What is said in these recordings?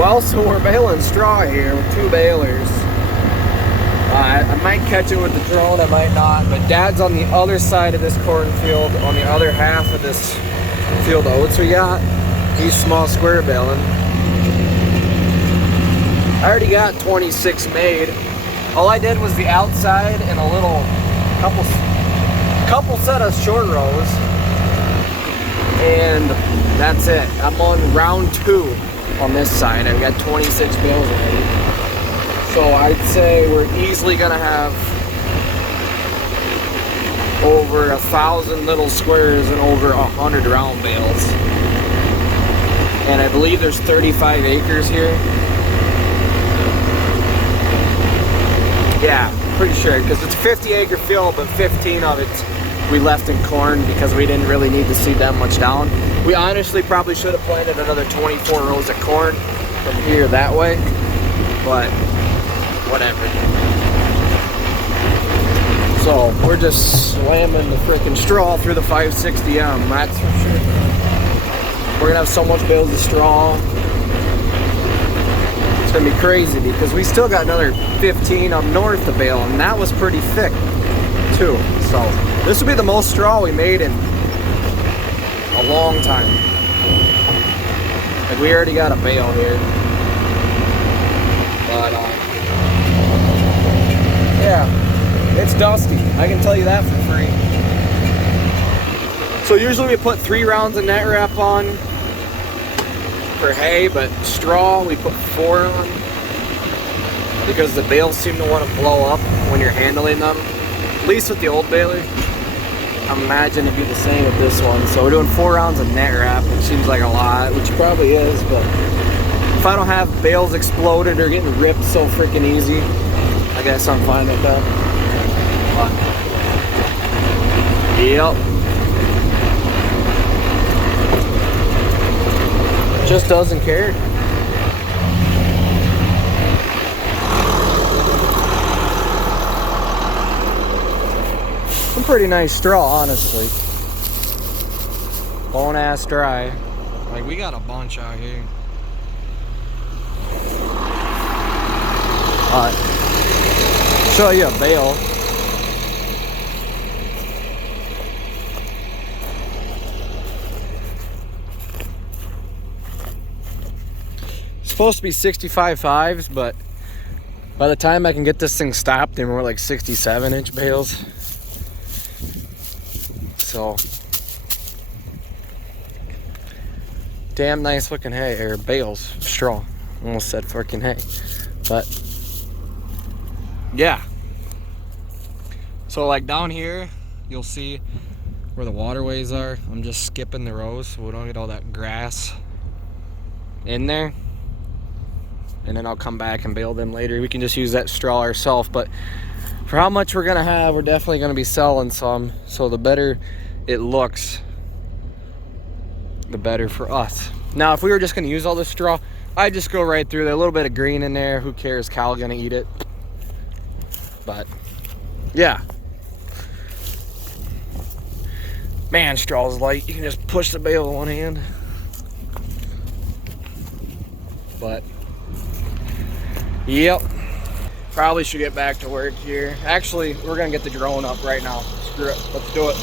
Well, so we're baling straw here with 2 balers. I might catch it with the drone, I might not, but Dad's on the other side of this cornfield, on the other half of this field of oats we got. He's small square baling. I already got 26 made. All I did was the outside and a little couple set of short rows, and that's it. I'm on round 2 on this side. I've got 26 bales already. So I'd say we're easily gonna have over 1,000 little squares and over 100 round bales. And I believe there's 35 acres here. Yeah, pretty sure, because it's a 50-acre field, but 15 of it we left in corn because we didn't really need to seed that much down. We honestly probably should have planted another 24 rows of corn from here that way, but whatever. So we're just slamming the freaking straw through the 560M, that's for sure. We're gonna have so much bales of straw. It's gonna be crazy because we still got another 15 up north to bale, and that was pretty thick too. So this will be the most straw we made in a long time. Like, we already got a bale here, but yeah, it's dusty, I can tell you that for free. So usually we put 3 rounds of net wrap on for hay, but straw we put 4 on because the bales seem to want to blow up when you're handling them, at least with the old baler. I imagine it'd be the same with this one. So we're doing 4 rounds of net wrap, which seems like a lot, which probably is, but if I don't have bales exploded or getting ripped so freaking easy, I guess I'm fine with that. But, yep. Just doesn't care. Some pretty nice straw, honestly. Bone ass dry. Like, we got a bunch out here. Show you a bale. Supposed to be 65.5s, but by the time I can get this thing stopped, they're more like 67-inch bales. So damn nice looking hay, or bales, straw. Almost said freaking hay, but yeah. So like down here, you'll see where the waterways are. I'm just skipping the rows so we don't get all that grass in there. And then I'll come back and bale them later. We can just use that straw ourselves, but for how much we're gonna have, we're definitely gonna be selling some. So the better it looks, the better for us. Now, if we were just gonna use all this straw, I'd just go right through there. A little bit of green in there. Who cares? Cow's gonna eat it. But yeah. Man, straw's light. You can just push the bale with one hand. But yep, probably should get back to work here. Actually, we're gonna get the drone up right now. Screw it, let's do it.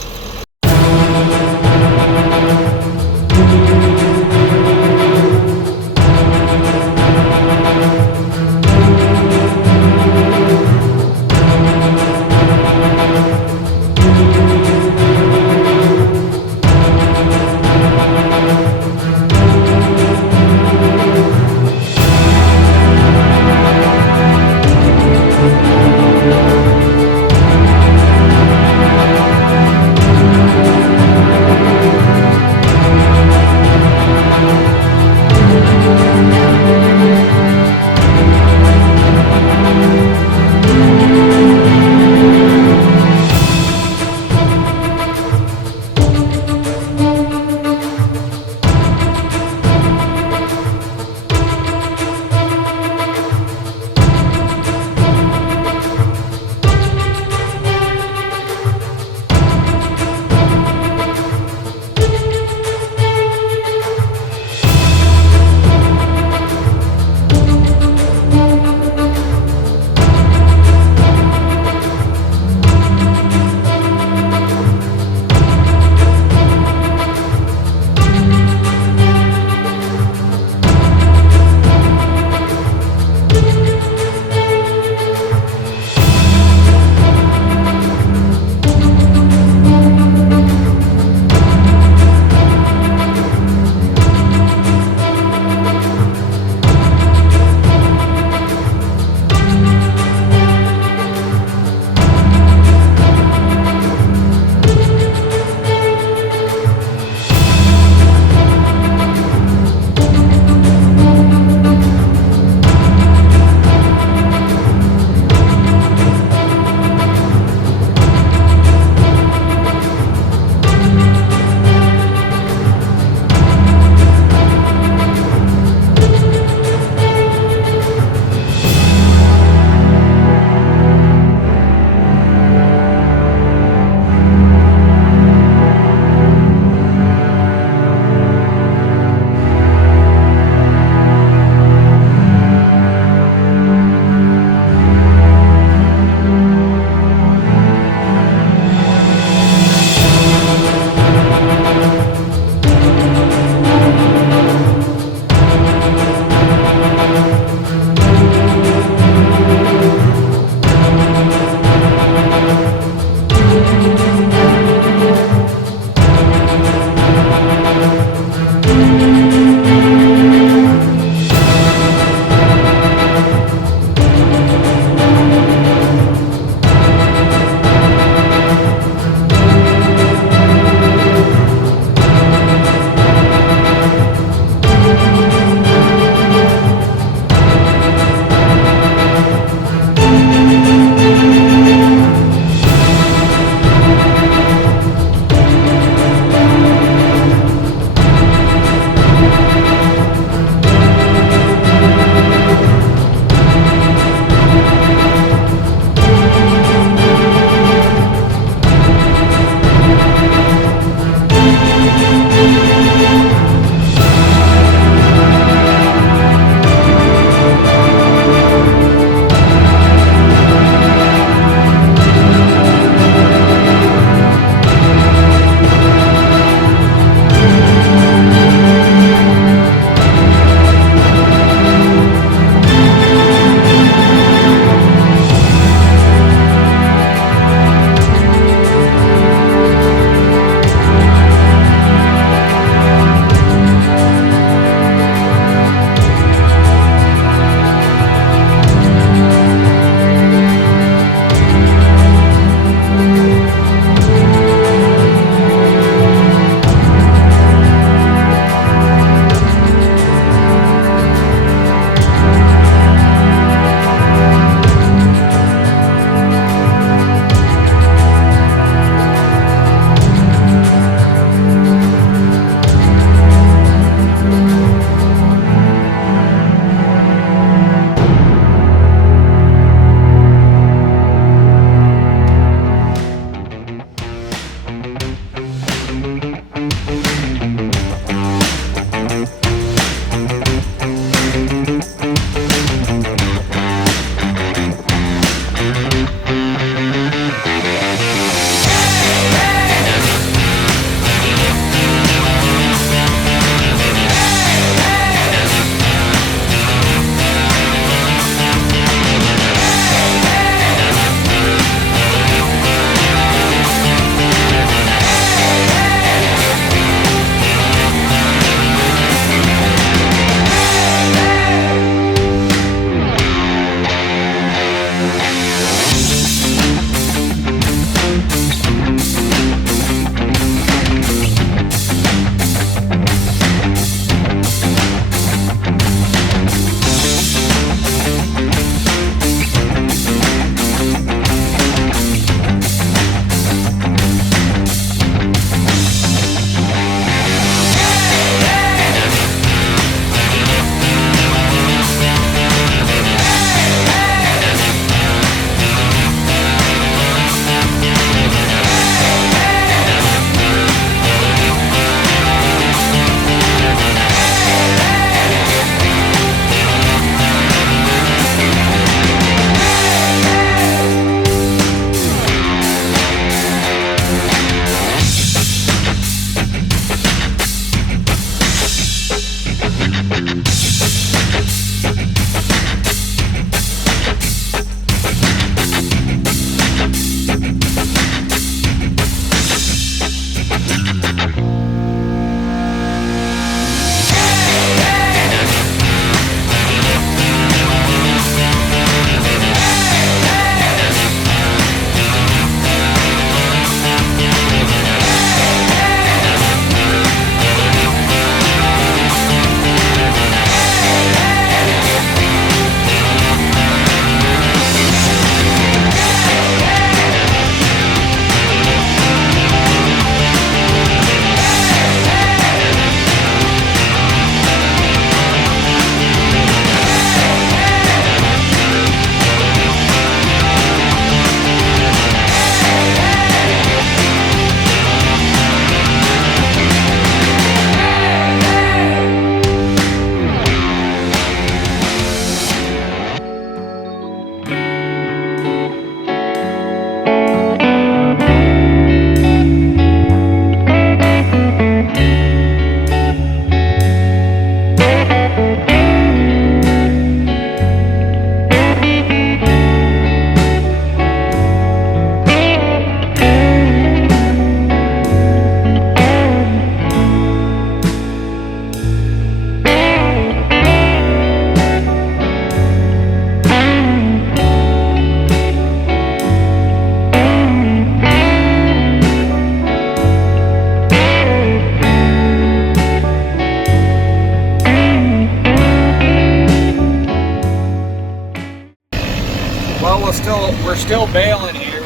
we're still baling here.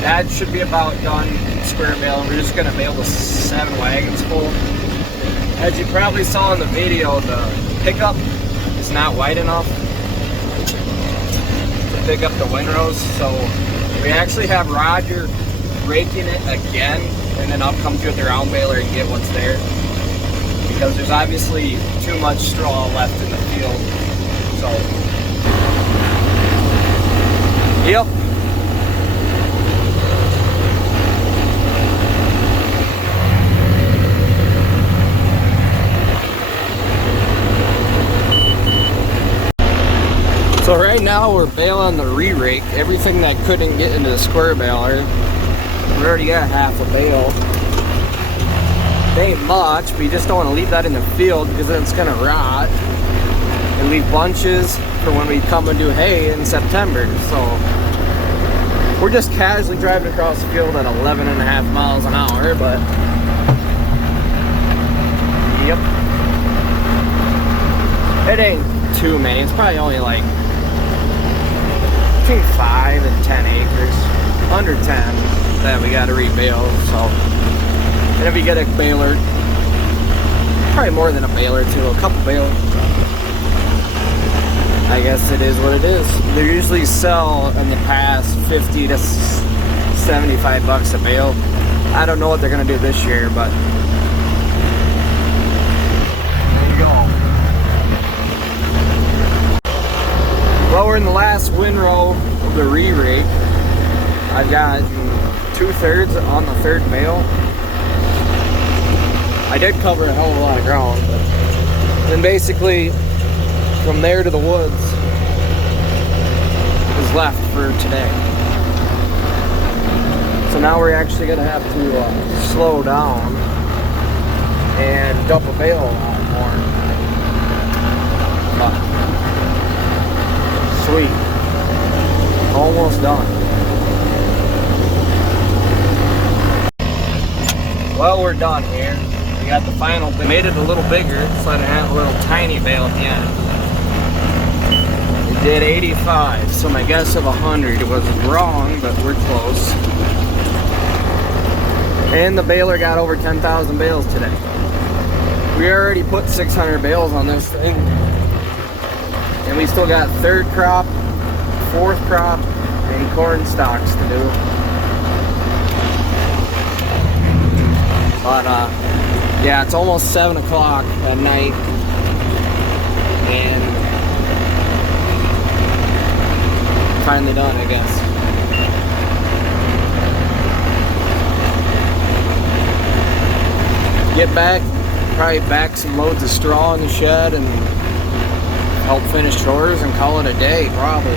That should be about done square baling. We're just gonna bale the 7 wagons full. As you probably saw in the video, the pickup is not wide enough to pick up the windrows. So we actually have Roger raking it again, and then I'll come through with the round baler and get what's there. Because there's obviously too much straw left in the field. So, yep. So right now we're baling the re-rake, everything that couldn't get into the square baler. We already got half a bale. It ain't much, but you just don't want to leave that in the field because then it's gonna rot. And leave bunches for when we come and do hay in September. So we're just casually driving across the field at 11.5 miles an hour, but yep. It ain't too many, it's probably only like between 5 and 10 acres, under 10 that we got to rebale. So, and if you get a baler, probably more than a baler too, a couple balers, I guess it is what it is. They usually sell in the past 50 to 75 bucks a bale. I don't know what they're gonna do this year, but there you go. Well, we're in the last windrow of the re-rake. I've got 2/3 on the 3rd bale. I did cover a hell of a lot of ground, but then basically from there to the woods is left for today. So now we're actually gonna have to slow down and dump a bale a lot more. But sweet. Almost done. Well, we're done here. We got the final, they made it a little bigger, so I had a little tiny bale at the end. It did 85, so my guess of 100 was wrong, but we're close. And the baler got over 10,000 bales today. We already put 600 bales on this thing. And we still got 3rd crop, 4th crop, and corn stalks to do. But yeah, it's almost 7 o'clock at night, and finally done, I guess. Get back, probably back some loads of straw in the shed and help finish chores and call it a day, probably.